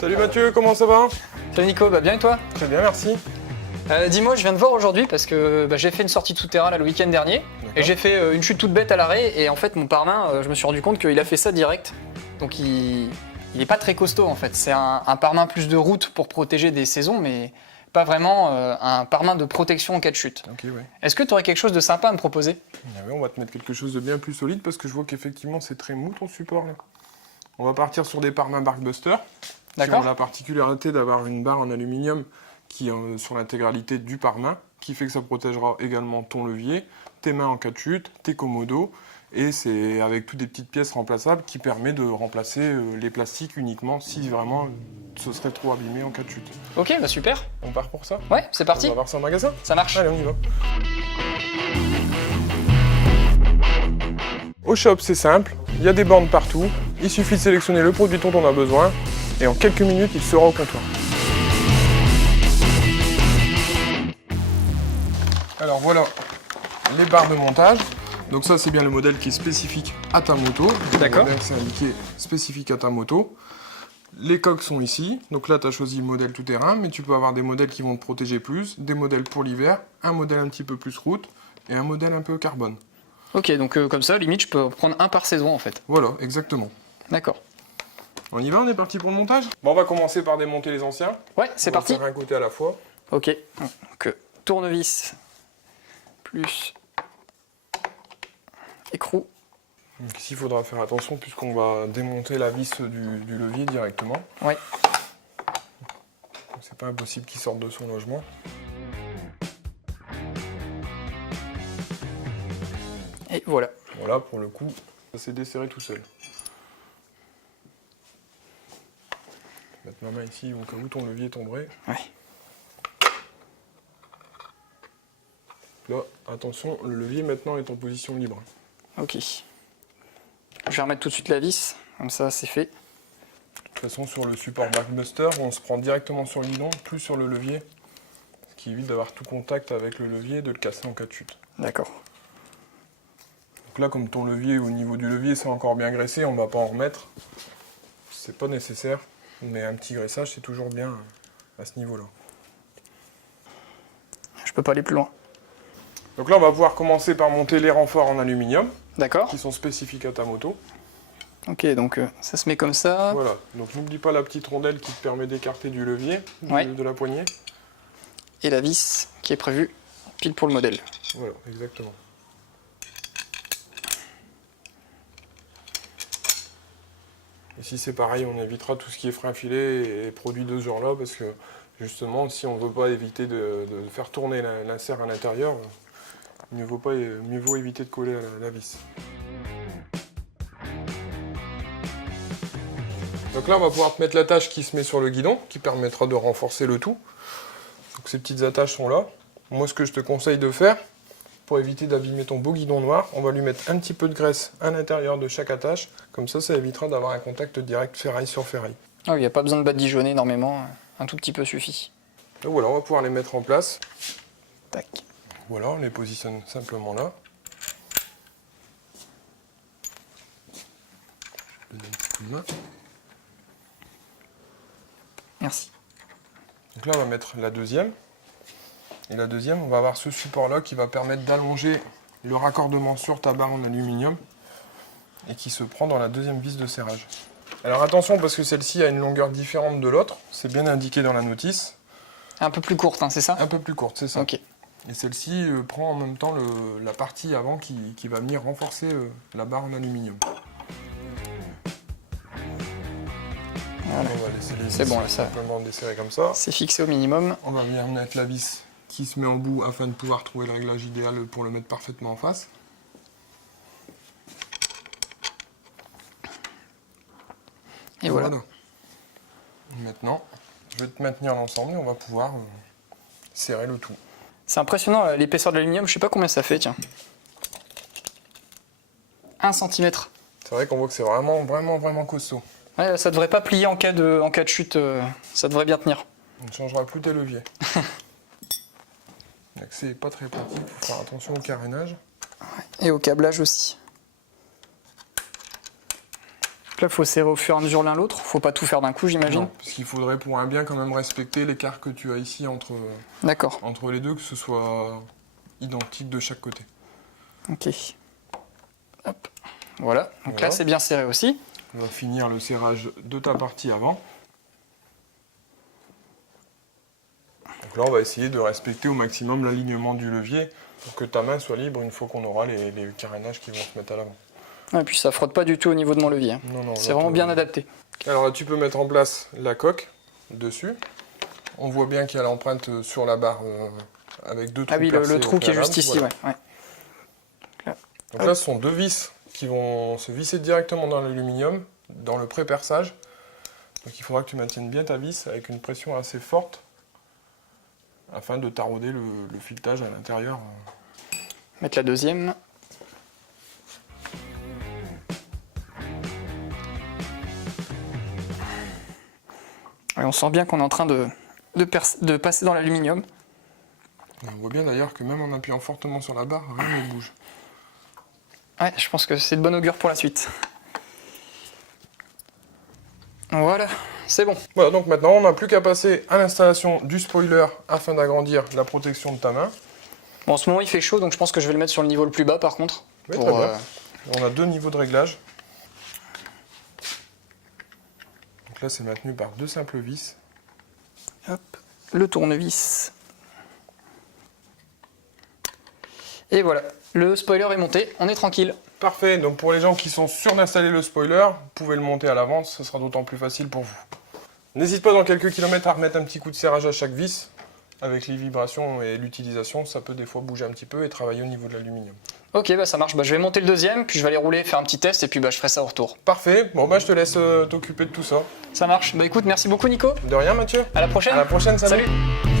Salut Mathieu, comment ça va? Salut Nico, bien et toi? Très bien, merci. Dis-moi, je viens de voir aujourd'hui parce que j'ai fait une sortie tout terrain là, le week-end dernier et j'ai fait une chute toute bête à l'arrêt et en fait mon pare-main, je me suis rendu compte qu'il a fait ça direct. Donc il est pas très costaud en fait. C'est un pare-main plus de route pour protéger des saisons mais pas vraiment un pare-main de protection en cas de chute. Ok, ouais. Est-ce que tu aurais quelque chose de sympa à me proposer? Ah ouais, on va te mettre quelque chose de bien plus solide parce que je vois qu'effectivement c'est très mou ton support là. On va partir sur des pare-mains Barkbuster. Qui ont la particularité d'avoir une barre en aluminium qui est sur l'intégralité du pare-main, qui fait que ça protégera également ton levier, tes mains en cas de chute, tes commodos, et c'est avec toutes des petites pièces remplaçables qui permet de remplacer les plastiques uniquement si vraiment ce serait trop abîmé en cas de chute. Ok, bah super. On part pour ça? Ouais, c'est parti. On va voir ça en magasin? Ça marche. Allez, on y va. Au shop, c'est simple, il y a des bornes partout, il suffit de sélectionner le produit dont on a besoin, et en quelques minutes, il sera au comptoir. Alors voilà les barres de montage. Donc ça, c'est bien le modèle qui est spécifique à ta moto. D'accord. C'est indiqué spécifique à ta moto. Les coques sont ici. Donc là, tu as choisi le modèle tout-terrain, mais tu peux avoir des modèles qui vont te protéger plus, des modèles pour l'hiver, un modèle un petit peu plus route et un modèle un peu carbone. Ok, donc comme ça, limite, je peux prendre un par saison en fait. Voilà, exactement. D'accord. On y va, on est parti pour le montage? Bon, on va commencer par démonter les anciens. Ouais, c'est parti. On va faire un côté à la fois. Ok, donc tournevis plus écrou. Donc ici, il faudra faire attention puisqu'on va démonter la vis du levier directement. Ouais. C'est pas impossible qu'il sorte de son logement. Et voilà. Voilà, pour le coup, ça s'est desserré tout seul. Je vais mettre ma main ici au cas où ton levier tomberait. Ouais. Là, attention, le levier maintenant est en position libre. Ok. Je vais remettre tout de suite la vis, comme ça c'est fait. De toute façon, sur le support Barkbuster, on se prend directement sur le guidon, plus sur le levier. Ce qui évite d'avoir tout contact avec le levier et de le casser en cas de chute. D'accord. Donc là, comme ton levier, au niveau du levier, c'est encore bien graissé, on ne va pas en remettre. C'est pas nécessaire, mais un petit graissage, c'est toujours bien à ce niveau-là. Je peux pas aller plus loin. Donc là, on va pouvoir commencer par monter les renforts en aluminium, D'accord. qui sont spécifiques à ta moto. Ok, donc ça se met comme ça. Voilà, donc n'oublie pas la petite rondelle qui te permet d'écarter du levier, Ouais. de la poignée. Et la vis qui est prévue pile pour le modèle. Voilà, exactement. Ici c'est pareil, on évitera tout ce qui est frein filet et produits de ce genre-là, parce que justement, si on ne veut pas éviter de faire tourner l'insert à l'intérieur, mieux vaut éviter de coller à la vis. Donc là, on va pouvoir te mettre l'attache qui se met sur le guidon, qui permettra de renforcer le tout. Donc ces petites attaches sont là. Moi, ce que je te conseille de faire, pour éviter d'abîmer ton beau guidon noir, on va lui mettre un petit peu de graisse à l'intérieur de chaque attache. Comme ça évitera d'avoir un contact direct ferraille sur ferraille. Ah, il n'y a pas besoin de badigeonner énormément, un tout petit peu suffit. Donc voilà, on va pouvoir les mettre en place. Tac. Voilà, on les positionne simplement là. Je te donne un petit coup de main. Merci. Donc là, on va mettre la deuxième. Et la deuxième, on va avoir ce support-là qui va permettre d'allonger le raccordement sur ta barre en aluminium et qui se prend dans la deuxième vis de serrage. Alors attention, parce que celle-ci a une longueur différente de l'autre. C'est bien indiqué dans la notice. Un peu plus courte, hein, c'est ça? Un peu plus courte, c'est ça. Ok. Et celle-ci prend en même temps la partie avant qui va venir renforcer la barre en aluminium. Voilà. On va laisser les C'est vis bon, là, ça. simplement desserrer comme ça. C'est fixé au minimum. On va venir mettre la vis qui se met en bout afin de pouvoir trouver le réglage idéal pour le mettre parfaitement en face. Et voilà. Maintenant, je vais te maintenir l'ensemble et on va pouvoir serrer le tout. C'est impressionnant l'épaisseur de l'aluminium, je sais pas combien ça fait, tiens. 1 cm. C'est vrai qu'on voit que c'est vraiment costaud. Ouais, ça devrait pas plier en cas de chute, ça devrait bien tenir. On ne changera plus tes leviers. L'accès n'est pas très pratique, il faut faire attention au carénage. Et au câblage aussi. Là, il faut serrer au fur et à mesure l'un l'autre. Faut pas tout faire d'un coup, j'imagine. Non, parce qu'il faudrait pour un bien quand même respecter l'écart que tu as ici entre les deux, que ce soit identique de chaque côté. Ok. Hop. Voilà. Donc là, c'est bien serré aussi. On va finir le serrage de ta partie avant. Donc là, on va essayer de respecter au maximum l'alignement du levier pour que ta main soit libre une fois qu'on aura les carénages qui vont se mettre à l'avant. Et puis ça frotte pas du tout au niveau de mon levier. Non, c'est vraiment bien adapté. Alors là, tu peux mettre en place la coque dessus. On voit bien qu'il y a l'empreinte sur la barre avec deux trous. Ah oui, le trou qui est juste ici, voilà. Ouais. Donc là, ce sont deux vis qui vont se visser directement dans l'aluminium, dans le pré-perçage. Donc il faudra que tu maintiennes bien ta vis avec une pression assez forte afin de tarauder le filetage à l'intérieur. Mettre la deuxième. Et on sent bien qu'on est en train de passer dans l'aluminium. On voit bien d'ailleurs que même en appuyant fortement sur la barre, rien ne bouge. Ouais, je pense que c'est de bon augure pour la suite. Voilà, c'est bon. Voilà, donc maintenant on n'a plus qu'à passer à l'installation du spoiler afin d'agrandir la protection de ta main. Bon, en ce moment il fait chaud, donc je pense que je vais le mettre sur le niveau le plus bas par contre. Oui, très bien. On a deux niveaux de réglage. Donc là c'est maintenu par deux simples vis. Hop, le tournevis. Et voilà, le spoiler est monté, on est tranquille. Parfait, donc pour les gens qui sont sûrs d'installer le spoiler, vous pouvez le monter à l'avance, ce sera d'autant plus facile pour vous. N'hésite pas dans quelques kilomètres à remettre un petit coup de serrage à chaque vis. Avec les vibrations et l'utilisation, ça peut des fois bouger un petit peu et travailler au niveau de l'aluminium. Ok, bah ça marche, bah, je vais monter le deuxième, puis je vais aller rouler, faire un petit test et puis bah, je ferai ça au retour. Parfait, bon bah je te laisse t'occuper de tout ça. Ça marche, bah écoute, merci beaucoup Nico. De rien Mathieu. À la prochaine. À la prochaine, salut. Salut.